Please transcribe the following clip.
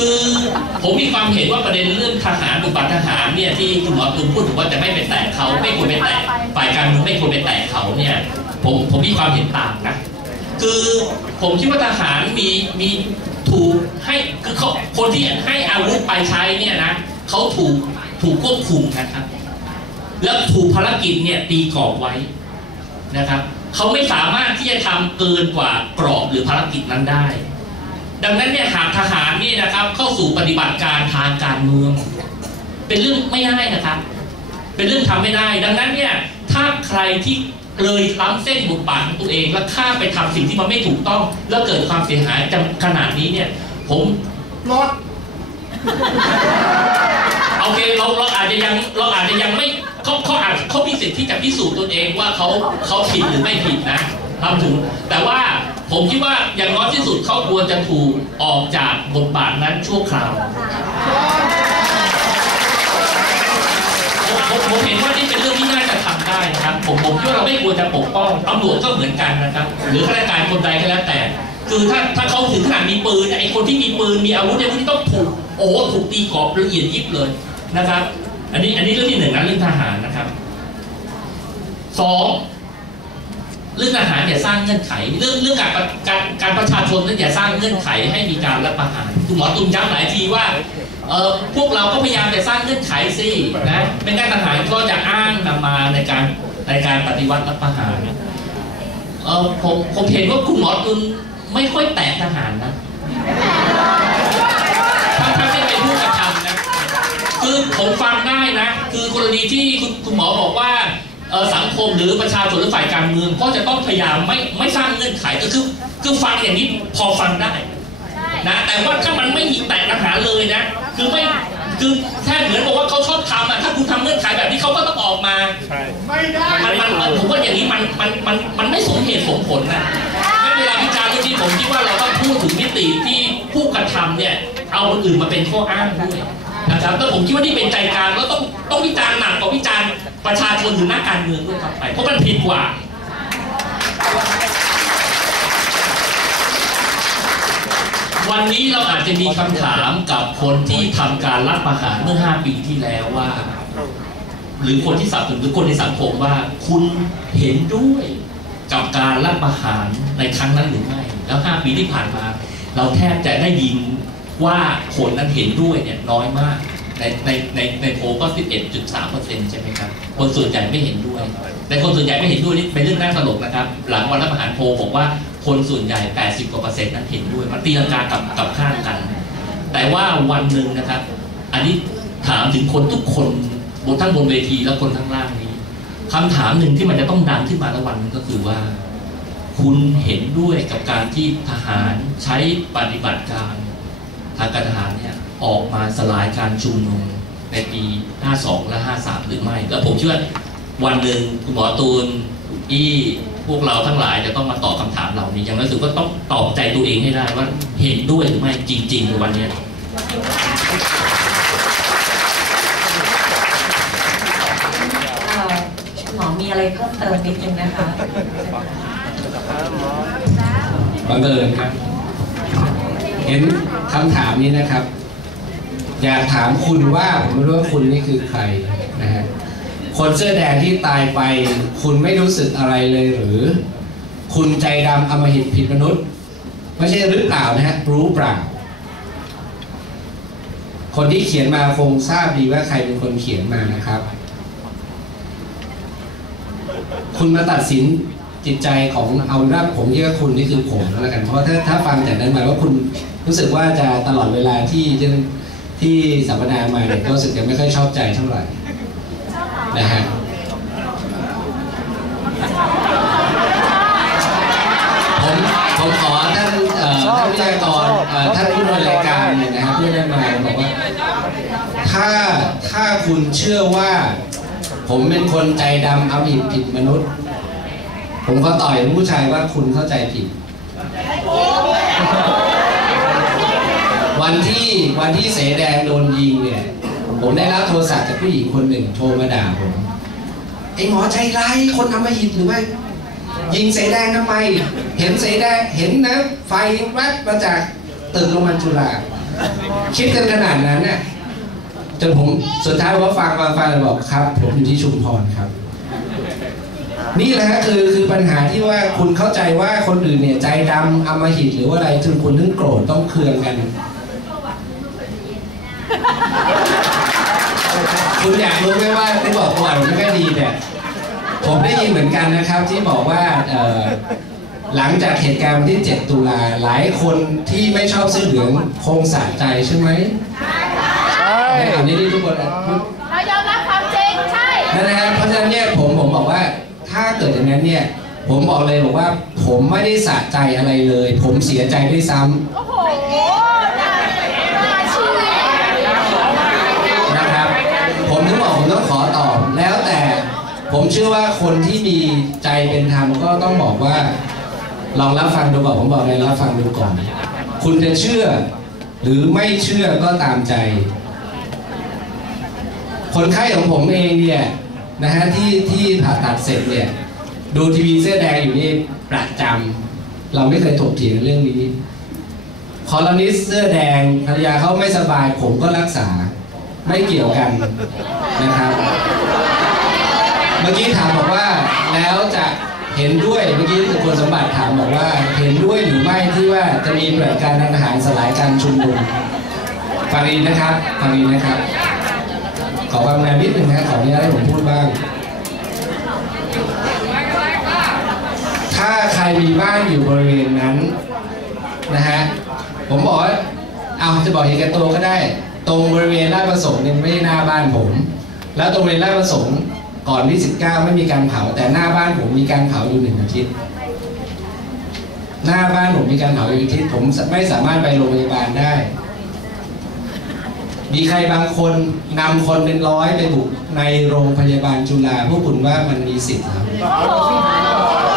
คือผมมีความเห็นว่าประเด็นเรื่องทหารบทบาททหารเนี่ยที่คุณหมอตุลพูดถึงว่าจะไม่ไปแตะเขาไม่ควรไปแตะฝ่ายการเมืองไม่ควรไปแตะเขาเนี่ยผมผมมีความเห็นต่างนะคือผมคิดว่าทหารมีมีถูกให้คือเขาคนที่ให้อาวุธไปใช้เนี่ยนะเขาถูกถูกควบคุมนะครับ แล้วถูกภารกิจเนี่ยตีกรอบไว้นะครับเขาไม่สามารถที่จะทำเกินกว่ากรอบหรือภารกิจนั้นได้ ดังนั้นเนี่ยหากทหารนี่นะครับ เข้าสู่ปฏิบัติการทางการเมือง เป็นเรื่องไม่ได้นะครับ เป็นเรื่องทำไม่ได้ ดังนั้นเนี่ยถ้าใครที่เลยล้ำเส้นบทบาทของตัวเอง แล้วข้าไปทำสิ่งที่มันไม่ถูกต้อง แล้วเกิดความเสียหายจำขนาดนี้เนี่ย ผมรอดโอเคเราเราอาจจะยังเราอาจจะยังไม่เขาเขาอาจเขามีสิทธิ์ที่จะพิสูจน์ตนเองว่าเขาเขาผิดหรือไม่ผิดนะทำถูกแต่ว่า ผมคิดว่าอย่างน้อยที่สุดเขาควรจะถูกออกจากบทบาทนั้นชั่วคราวผมผมเห็นว่านี่เป็นเรื่องที่น่าจะทำได้นะครับ ผมผมคิดว่าเราไม่ควรจะปกป้องตำรวจก็เหมือนกันนะครับ หรือข้าราชการคนใดก็แล้วแต่ คือถ้าถ้าเขาถึงขนาดมีปืนไอ้คนที่มีปืนมีอาวุธเนี่ยพวกนี้ต้องถูกโอ้ถูกตีกรอบละเอียดยิบเลยนะครับ อันนี้อันนี้เรื่องที่หนึ่งนะเรื่องทหารนะครับสอง เรื่องทหารอย่าสร้างเงื่อนไข เรื่องเรื่องการประการการประชาชนนั้นอย่าสร้างเงื่อนไขให้มีการรัฐประหารคุณหมอตุนย้ำหลายทีว่าเออพวกเราก็พยายามจะสร้างเงื่อนไขสินะเป็นการทหารก็จะอ้างนำมาในการในการปฏิวัติรัฐประหารเออผมผมเห็นว่าคุณหมอตุนไม่ค่อยแตะทหารนะถ้าถ้าไม่เป็นผู้กระทำนะคือผมฟังได้นะ คือกรณีที่คุณคุณหมอบอกว่า สังคมหรือประชาชนหรือฝ่ายการเมือง ก็จะต้องพยายามไม่ไม่สร้างเงื่อนไขก็คือคือฟังอย่างนี้พอฟังได้นะแต่ว่าถ้ามันไม่มีแตะทหารเลยนะ คือไม่คือแค่เหมือนบอกว่าเขาชอบทำอะถ้าคุณทำเงื่อนไขแบบนี้เขาก็ต้องออกมาใช่มันมันมันผมว่าอย่างนี้มันมันมันมันไม่สมเหตุสมผลนะงั้นเวลาวิจารณ์เรื่องนี้ผมคิดว่าเราต้องพูดถึงมิติที่ผู้กระทำเนี่ยเอาคนอื่นมาเป็นข้ออ้างด้วยนะครับแล้วผมคิดว่านี่เป็นใจกลางแล้วต้องต้องวิจารณ์หนักกว่าวิจารณ์ ประชาชนหรือนักการเมืองด้วยครับไปเพราะมันผิดกว่า วันนี้เราอาจจะมีคำถามกับคนที่ทำการรัฐประหารเมื่อ 5 ปีที่แล้วว่า หรือคนที่สับสนหรือคนในสังคมว่า คุณเห็นด้วยกับการรัฐประหารในครั้งนั้นหรือไม่ แล้ว 5 ปีที่ผ่านมา เราแทบจะได้ยินว่าคนนั้นเห็นด้วยเนี่ยน้อยมาก ในในในในโพก็ 11.3%ใช่ไหมครับ คนส่วนใหญ่ไม่เห็นด้วย แต่คนส่วนใหญ่ไม่เห็นด้วยนี่เป็นเรื่องน่าตลกนะครับ หลังวันรัฐประหารโพบอกว่าคนส่วนใหญ่ 80 กว่าเปอร์เซ็นต์นั้นเห็นด้วย มันตีลังกากับกับข้างกัน แต่ว่าวันหนึ่งนะครับ อันนี้ถามถึงคนทุกคนบนทั้งบนเวทีและคนข้างล่างนี้คำถามหนึ่งที่มันจะต้องดังขึ้นมาละวันนึงก็คือว่า คุณเห็นด้วยกับการที่ทหารใช้ปฏิบัติการ ทางการทหารเนี่ยออกมาสลายการชุมนุมในปี 52 และ 53 หรือไม่ แล้วผมเชื่อวันหนึ่งคุณหมอตูนอี้พวกเราทั้งหลายจะต้องมาตอบคำถามเหล่านี้ อย่างน้อยสุดก็ต้องตอบใจตัวเองให้ได้ว่าเห็นด้วยหรือไม่จริงๆในวันเนี้ยเอ่อหมอมีอะไรเพิ่มเติมนิดนึงนะคะบังเอิญครับ เห็นคำถามนี้นะครับ อยากถามคุณว่าผมไม่รู้ว่าคุณนี่คือใครนะฮะคนเสื้อแดงที่ตายไป คุณไม่รู้สึกอะไรเลยหรือ คุณใจดำอมหิตผิดมนุษย์ไม่ใช่หรือเปล่านะฮะรู้เปล่าคนที่เขียนมาคงทราบดีว่าใครเป็นคนเขียนมานะครับ คุณมาตัดสินจิตใจของเอาเป็นว่าผมคิดว่าคุณนี่คือผมแล้วกัน เพราะถ้าถ้าฟังจากนั้นมาว่าคุณรู้สึกว่าจะตลอดเวลาที่ที่ที่สัมมนามาเนี่ยก็รู้สึกจะไม่ค่อยชอบใจเท่าไหร่นะฮะผมผมขอท่านเอ่อท่านวิทยากรเอ่อท่านผู้ดำเนินรายการเนี่ยนะครับที่ได้มาบอกว่า ถ้าถ้าคุณเชื่อว่า ผมเป็นคนใจดำเอาผิดผิดมนุษย์ ผมก็ต่อยผู้ชายว่าคุณเข้าใจผิด วันที่วันที่เสแดงโดนยิงเนี่ย ผมได้รับโทรศัพท์จากผู้หญิงคนหนึ่งโทรมาด่าผมไอ้หมอใจร้ายคนทำมาหิตหรือไม่ยิงเสแดงทำไม เห็นเสแดงเห็นนะไฟแวบมาจากตึกโรงพยาบาลจุฬาคิดกันขนาดนั้นเนี่ยจนผมสุดท้ายว่าฟังฟังฟังเลยบอกครับ ผมอยู่ที่ชุมพรครับ นี่แหละคือคือปัญหาที่ว่าคุณเข้าใจว่าคนอื่นเนี่ยใจดำอำมหิตหรือว่าอะไรถึงคุณถึงโกรธต้องเคืองกัน คุณอยากรู้ไหมว่าที่บอกประวัติผมไม่ค่อยดีเนี่ยผมได้ยินเหมือนกันนะครับที่บอกว่าเอ่อหลังจากเหตุการณ์วันที่ 7 ตุลาหลายคนที่ไม่ชอบเสื้อเหลืองคงสะใจใช่ไหมใช่อันนี้ทุกคนอะเรายอมรับความจริงใช่นั่นนะฮะเพราะฉะนั้นเนี่ยผมผมบอกว่าถ้าเกิดอย่างนั้นเนี่ยผมบอกเลยบอกว่าผมไม่ได้สะใจอะไรเลย ผมเสียใจด้วยซ้ำโอ้โหน่าน่าเชื่อ นะครับ ผมถึงบอกผมต้องขอตอบ แล้วแต่ผม เชื่อว่าคนที่มีใจเป็นธรรมก็ต้องบอกว่า ลองรับฟังดูก่อนผมบอกเลยรับฟังดูก่อน คุณจะเชื่อ หรือไม่เชื่อก็ตามใจ คนไข้ของผมเองเนี่ยนะฮะที่ที่ผ่าตัดเสร็จเนี่ยดูทีวีเสื้อแดงอยู่นี่ประจำเราไม่เคยถกเถียงเรื่องนี้คอลัมนิสเสื้อแดงภรรยาเขาไม่สบายผมก็รักษาไม่เกี่ยวกันนะครับ เมื่อกี้ถามบอกว่าแล้วจะเห็นด้วยเมื่อกี้คุณสมบัติถามบอกว่า เห็นด้วยหรือไม่ที่ว่าจะมีปฏิบัติการทางทหารสลายการชุมนุมฟังดีนะครับฟังดีนะครับ ขอความงานนิดหนึ่งนะขออนุญาตให้ผมพูดบ้าง ถ้าใครมีบ้านอยู่บริเวณนั้นนะฮะผมบอกว่าเอาจะบอกเห็นแก่ตัวก็ได้ ตรงบริเวณราชประสงค์เนี่ยไม่ใช่หน้าบ้านผม แล้วตรงบริเวณราชประสงค์ ก่อนที่ 19 ไม่มีการเผา แต่หน้าบ้านผมมีการเผาอยู่หนึ่งอาทิตย์ หน้าบ้านผมมีการเผาอยู่อาทิตย์ผมไม่สามารถไปโรงพยาบาลได้ มีใครบางคนนำคนเป็นร้อยไปบุกในโรงพยาบาลจุฬาพวกคุณว่ามันมีสิทธิ์ครับโอ้โห